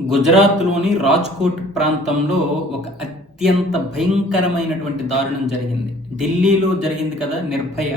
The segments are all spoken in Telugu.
గుజరాత్లోని రాజ్కోట్ ప్రాంతంలో ఒక అత్యంత భయంకరమైనటువంటి దారుణం జరిగింది. ఢిల్లీలో జరిగింది కదా నిర్భయ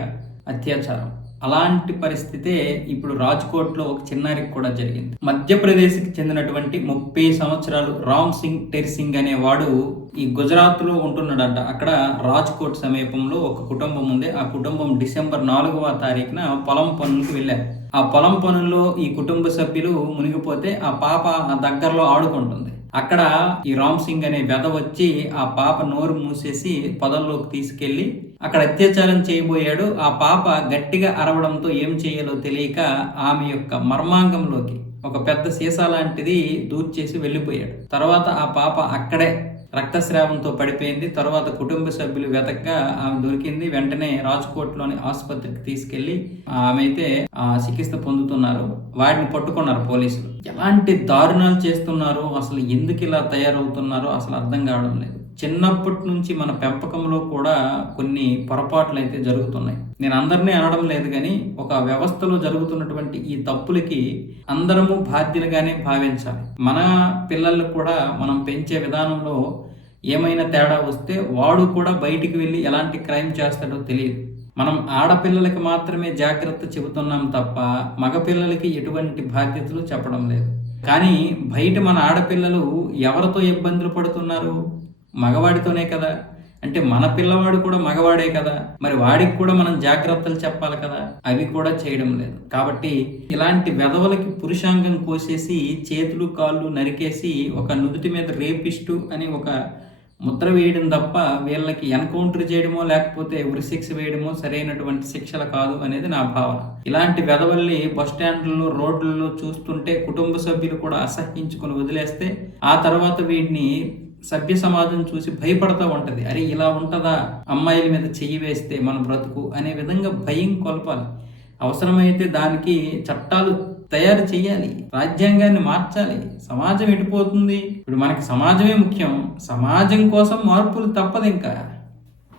అత్యాచారం. అలాంటి పరిస్థితే ఇప్పుడు రాజ్కోట్లో ఒక చిన్నారికి కూడా జరిగింది. మధ్యప్రదేశ్కి చెందినటువంటి ముప్పై సంవత్సరాలు రామ్ సింగ్ టెర్ సింగ్ అనేవాడు ఈ గుజరాత్లో ఉంటున్నాడంట. అక్కడ రాజ్కోట్ సమీపంలో ఒక కుటుంబం ఉంది. ఆ కుటుంబం డిసెంబర్ నాలుగవ తారీఖున పొలం పనులకు వెళ్ళారు. ఆ పొలం పనుల్లో ఈ కుటుంబ సభ్యులు మునిగిపోతే ఆ పాప ఆ దగ్గరలో ఆడుకుంటుంది. అక్కడ ఈ రామ్ సింగ్ అనే వెధ వచ్చి ఆ పాప నోరు మూసేసి పొదల్లోకి తీసుకెళ్ళి అక్కడ అత్యాచారం చేయబోయాడు. ఆ పాప గట్టిగా అరవడంతో ఏం చేయాలో తెలియక ఆమె యొక్క మర్మాంగంలోకి ఒక పెద్ద సీసా లాంటిది దూర్చేసి వెళ్ళిపోయాడు. తర్వాత ఆ పాప అక్కడే రక్తస్రావంతో పడిపోయింది. తర్వాత కుటుంబ సభ్యులు వెతకగా ఆమె దొరికింది. వెంటనే రాజ్కోట్లోని ఆసుపత్రికి తీసుకెళ్ళి ఆమె అయితే ఆ చికిత్స పొందుతున్నారు. వాటిని పట్టుకున్నారు పోలీసులు. ఎలాంటి దారుణాలు చేస్తున్నారు? అసలు ఎందుకు ఇలా తయారవుతున్నారో అసలు అర్థం కావడం లేదు. చిన్నప్పటి నుంచి మన పెంపకంలో కూడా కొన్ని పొరపాట్లు అయితే జరుగుతున్నాయి. నేను అందరినీ అనడం లేదు కానీ ఒక వ్యవస్థలో జరుగుతున్నటువంటి ఈ తప్పులకి అందరము బాధ్యులుగానే భావించాలి. మన పిల్లలు కూడా మనం పెంచే విధానంలో ఏమైనా తేడా వస్తే వాడు కూడా బయటికి వెళ్ళి ఎలాంటి క్రైమ్ చేస్తాడో తెలియదు. మనం ఆడపిల్లలకి మాత్రమే జాగ్రత్త చెబుతున్నాం తప్ప మగపిల్లలకి ఎటువంటి బాధ్యతలు చెప్పడం లేదు. కానీ బయట మన ఆడపిల్లలు ఎవరితో ఇబ్బందులు పడుతున్నారు? మగవాడితోనే కదా? అంటే మన పిల్లవాడు కూడా మగవాడే కదా? మరి వాడికి కూడా మనం జాగ్రత్తలు చెప్పాలి కదా? అవి కూడా చేయడం లేదు. కాబట్టి ఇలాంటి వెధవలకి పురుషాంగం కోసేసి చేతులు కాళ్ళు నరికేసి ఒక నుదుటి మీద రేపిస్టు అని ఒక ముద్ర వేయడం తప్ప వీళ్ళకి ఎన్కౌంటర్ చేయడమో లేకపోతే ఉరిశిక్ష వేయడమో సరైనటువంటి శిక్షలు కాదు అనేది నా భావన. ఇలాంటి వెధవల్ని బస్ స్టాండ్లలో రోడ్లలో చూస్తుంటే కుటుంబ సభ్యులు కూడా అసహించుకొని వదిలేస్తే ఆ తర్వాత వీటిని సభ్య సమాజం చూసి భయపడతా ఉంటుంది. అరే ఇలా ఉంటుందా? అమ్మాయిల మీద చెయ్యి వేస్తే మన బ్రతుకు అనే విధంగా భయం కొలపాలి. అవసరమైతే దానికి చట్టాలు తయారు చేయాలి రాజ్యాంగాన్ని మార్చాలి. సమాజం ఎటుపోతుంది? ఇప్పుడు మనకి సమాజమే ముఖ్యం. సమాజం కోసం మార్పులు తప్పదు ఇంకా